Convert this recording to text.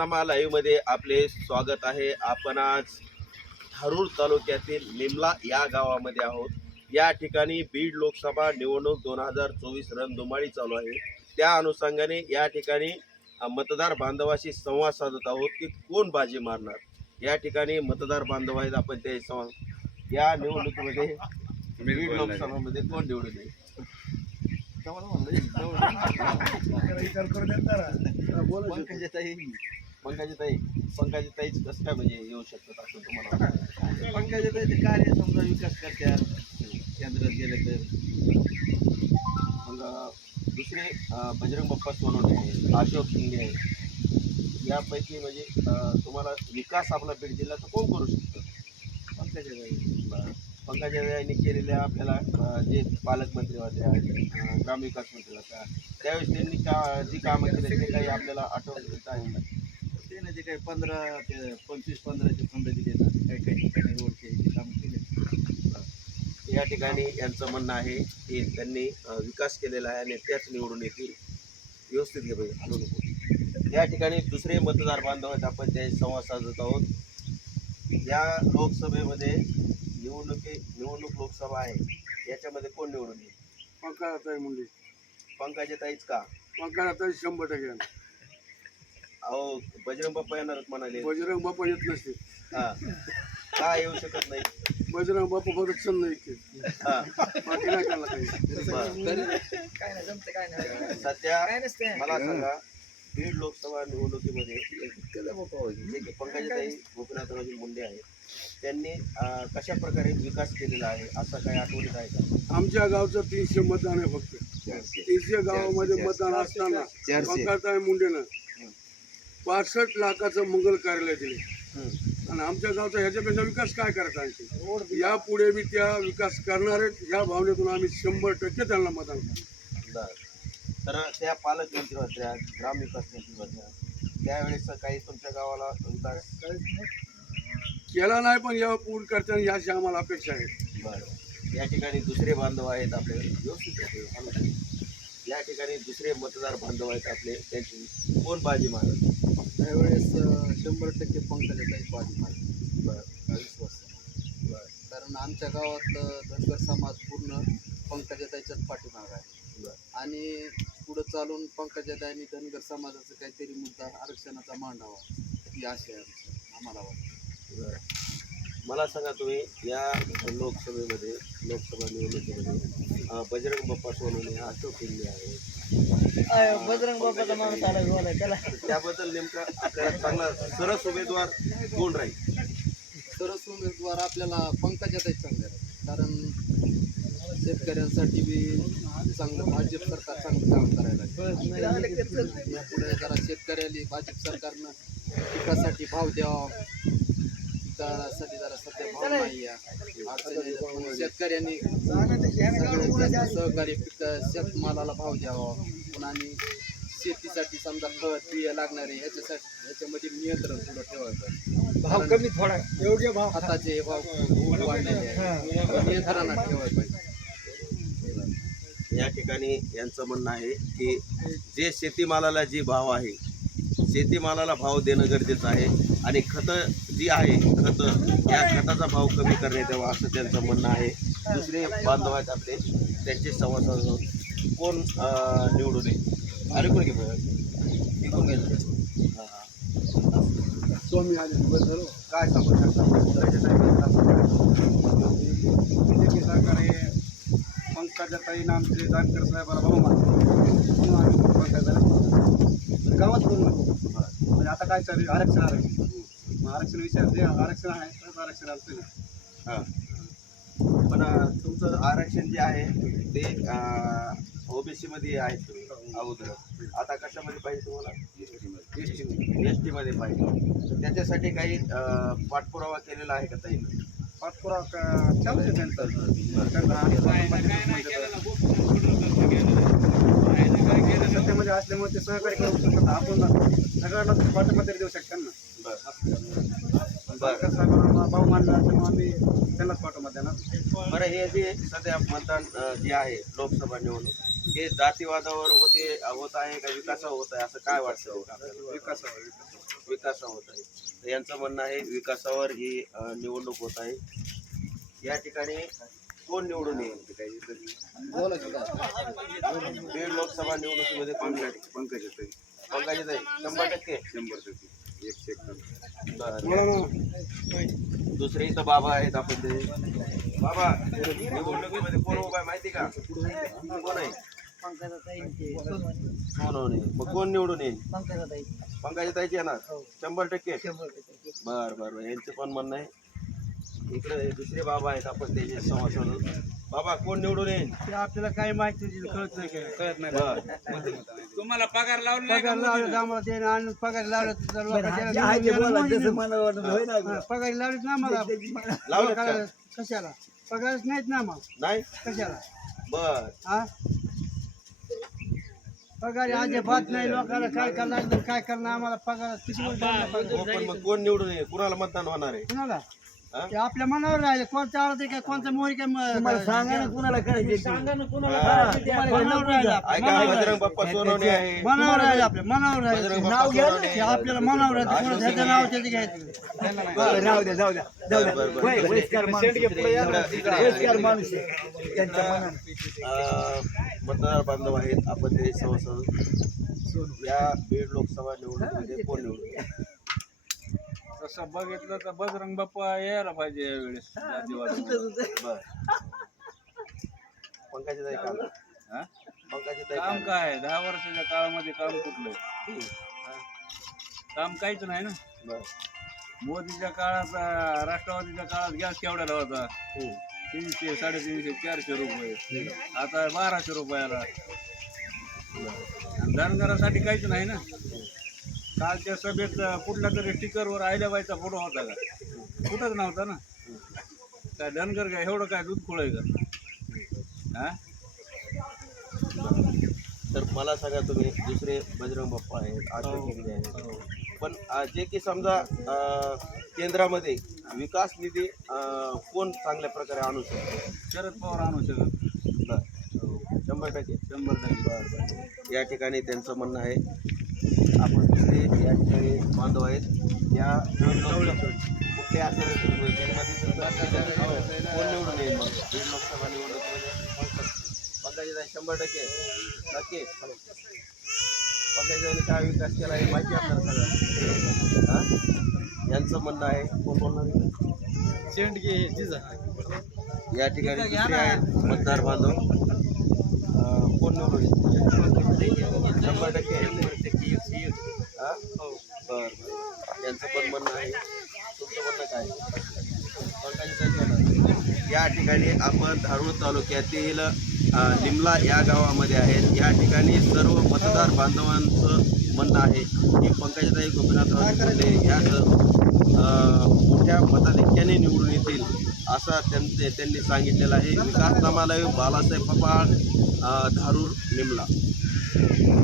शासनामा लाईव्हमध्ये आपले स्वागत आहे आपण आज धारूर तालुक्यातील निमला या गावामध्ये आहोत या ठिकाणी बीड लोकसभा निवडणूक दोन हजार चोवीस रणधुमाळी चालू आहे त्या अनुषंगाने या ठिकाणी मतदार बांधवाशी संवाद साधत आहोत की कोण बाजी मारणार या ठिकाणी मतदार बांधव आहेत आपण ते संवाद या निवडणुकीमध्ये बीड लोकसभामध्ये कोण निवडून येईल विचार पंकजाताई ताईच कसं काय म्हणजे येऊ शकतात असं तुम्हाला वाटतं? ताई ते कार्य समजा विकास करत्या केंद्रात गेले तर मग दुसरे बजरंग बाप्पा सोनवणे आहे अशोक शिंदे आहे यापैकी म्हणजे तुम्हाला विकास आपला बीड तर कोण करू शकतो पंकजा यांनी केलेल्या आपल्याला जे पालकमंत्री होत्या ग्रामविकास मंत्री होत्या त्यावेळेस त्यांनी का जी काम केली ते काही आपल्याला आठवत आहे केले ना काही पंधरा ते पंचवीस पंधराचे खंड दिले ना काही काही ठिकाणी रोडचे काम केले या ठिकाणी यांचं म्हणणं आहे की त्यांनी विकास केलेला आहे आणि त्याच निवडून येतील व्यवस्थित घे पाहिजे या ठिकाणी दुसरे मतदार बांधव आहेत आपण ते संवाद साधत आहोत या लोकसभेमध्ये निवडणुकी निवडणूक लोकसभा आहे याच्यामध्ये कोण निवडून येईल पंकजाताई मुंडे पंकजाताईच का पंकजाताई शंभर टक्के अहो बजरंग बाप्पा येणारच म्हणाले बजरंग बाप्पा येत नसते हा का येऊ शकत नाही बजरंग बाप्पा बरंच नाही नाही काय सध्या मला सांगा बीड लोकसभा निवडणुकीमध्ये जे पंकजाताई गोपीनाथरावजी मुंडे आहेत त्यांनी कशा प्रकारे विकास केलेला आहे असा काही आठवणीत आहे का आमच्या गावचं तीनशे मतदान आहे फक्त तीनशे गावामध्ये मतदान असताना मुंडे मुंडेनं पासष्ट लाखाचं मंगल कार्यालय दिले आणि आमच्या गावचा ह्याच्यापेक्षा विकास काय करता येईल यापुढे बी त्या विकास करणार आहेत या भावनेतून आम्ही शंभर टक्के त्यांना मतदान करणार तर त्या पालकमंत्री होत्या ग्रामविकास मंत्री होत्या त्यावेळेस काही तुमच्या गावाला केला नाही पण या पूर्ण करताना याची आम्हाला अपेक्षा आहे बरं या ठिकाणी दुसरे बांधव आहेत आपल्याकडे या ठिकाणी दुसरे मतदार बांधव आहेत आपले त्यांची कोण बाजी मारत त्यावेळेस शंभर टक्के पंकजाताई बाजी मारत बरं बरं कारण आमच्या गावात धनगर समाज पूर्ण पंकजाताईच्याच पाठीमाग आहे आणि पुढं चालून आणि धनगर समाजाचा काहीतरी मुद्दा आरक्षणाचा मांडावा ही आशय आम्हाला वाटतं मला सांगा तुम्ही या लोकसभेमध्ये लोकसभा निवडणुकीमध्ये बजरंग बाप्पा सोनवणे हा तो किल्ले आहे बजरंग बाप्पाचा माणूस आला बोलाय त्याला त्याबद्दल नेमका आपल्याला चांगला सरस उमेदवार कोण राहील सरस उमेदवार आपल्याला पंकजाताई चांगले कारण शेतकऱ्यांसाठी बी चांगलं भाजप सरकार चांगलं काम करायला पुढे जरा शेतकऱ्याला भाजप सरकारनं पिकासाठी भाव द्यावा भाव नाही आहे शेतकऱ्यांनी सहकारी पिक शेतमालाला भाव द्यावा पुन्हा आणि शेतीसाठी समजा खत बिया लागणारे ह्याच्यासाठी ह्याच्यामध्ये नियंत्रण थोडं ठेवायचं भाव कमी थोडा योग्य भाव हाताचे भाव खूप वाढलेले आहेत नियंत्रणात ठेवायचं पाहिजे या ठिकाणी यांचं म्हणणं आहे की जे शेतीमालाला जे भाव आहे शेतीमालाला भाव देणं गरजेचं आहे आणि खतं जी आहे खतं या खताचा भाव कमी करण्यात यावा असं त्यांचं म्हणणं आहे दुसरे बांधव आहेत आपले त्यांचे संवाद कोण निवडून येईल अरे कोण घेऊन स्वामी आले काय सांगू शकता नाम नामचे जानकर साहेब बरोबर काय चालू आरक्षण आरक्षण आरक्षण विषय जे आरक्षण आहे तर आरक्षण असते ना हां पण तुमचं आरक्षण जे आहे ते ओबीसी मध्ये आहे तुम्ही अगोदर आता कशामध्ये पाहिजे तुम्हाला एस मध्ये पाहिजे त्याच्यासाठी काही पाठपुरावा केलेला आहे का ताई पाठपुरावा चालू आहे त्यांचा म्हणजे असल्यामुळे ते सहकार्य करू शकतात आपण सगळ्यांना पाठिंबा देऊ शकतात ना बरं भाऊ मानला बरं हे जे सध्या मतदान जे आहे लोकसभा निवडणूक हे जातीवादावर होते होत आहे का विकासावर होत आहे असं काय वाटतं विकासावर विकासावर होत आहे यांचं म्हणणं आहे विकासावर ही निवडणूक होत आहे या ठिकाणी कोण निवडून येईल काही बीड लोकसभा निवडणुकीमध्ये पंकज पंकज टक्के दुसरे इथं बाबा आहेत आपण ते बाबा माहिती का कोण आहे मग कोण निवडून येईल पंकजा ताईची येणार हो. शंभर टक्के बरं बरं यांचं पण म्हणणं आहे इकडे दुसरे बाबा आहेत आपण ते बाबा कोण निवडून येईल आपल्याला काही माहिती दिली, कळत नाही काय कळत नाही तुम्हाला पगार लावला पगार लावलं आम्हाला ते आणि पगार लावलं तर लोकांच्या- जे आहे बोला, जसं मला वाटत होय पगार लावलीच ना मला लावलं कशाला पगारच नाहीत ना आम्हाला नाही कशाला बर हा पगार अजिबात नाही लोकांना काय करणार काय करणार आम्हाला पगार किती हो, पण कोण निवडून येईल कुणाला मतदान होणार आहे कुणाला आपल्या मनावर राहिले कोणत्या आरती काय कोणत्या मोरी काय ना कुणाला मनावर आपल्या, मनावर नाव घ्या आपल्याला मनावर राहते द्या जाऊ द्या मतदार बांधव आहेत आपण हे या बीड लोकसभा निवडणुकीमध्ये कोण बघितलं तर बजरंग बाप्पा यायला पाहिजे यावेळेस वेळेस काम काय आहे? दहा वर्षाच्या काळामध्ये काम कुठलं काम काहीच नाही ना मोदीच्या काळात राष्ट्रवादीच्या काळात गॅस केवढ्याला होता तीनशे साडेतीनशे चारशे रुपये आता बाराशे रुपयाला धनगरासाठी काहीच नाही ना कालच्या सभेत कुठल्या तरी स्टिकरवर आयल्याबाईचा फोटो होता का कुठंच नव्हता ना काय धनगर काय एवढं काय दूध खोळ का तर मला सांगा तुम्ही दुसरे बजरंग बाप्पा आहेत हो. आशा आहेत हो. पण जे की समजा केंद्रामध्ये विकास निधी कोण चांगल्या प्रकारे आणू शकतो शरद पवार आणू शकत हो. शंभर टक्के शंभर टक्के या ठिकाणी त्यांचं म्हणणं आहे आपण तिथे या ठिकाणी बांधव आहेत या कुठे असणार हो, कोण निवडून येईल टक्के नक्की काय विकास केला हे माहिती असणार सगळं हां यांचं म्हणणं आहे या ठिकाणी मतदार बांधव कोण निवडून शंभर टक्के ठिकाणी आपण धारूळ तालुक्यातील निमला या गावामध्ये आहेत या ठिकाणी सर्व मतदार बांधवांचं म्हणणं आहे की पंकजाताई गोपीनाथराव शिंदे या मोठ्या मताधिक्याने निवडून येतील असा त्यांचे त्यांनी सांगितलेलं आहे विकास नामालय बालासाहेब पपाळ धारूर निमला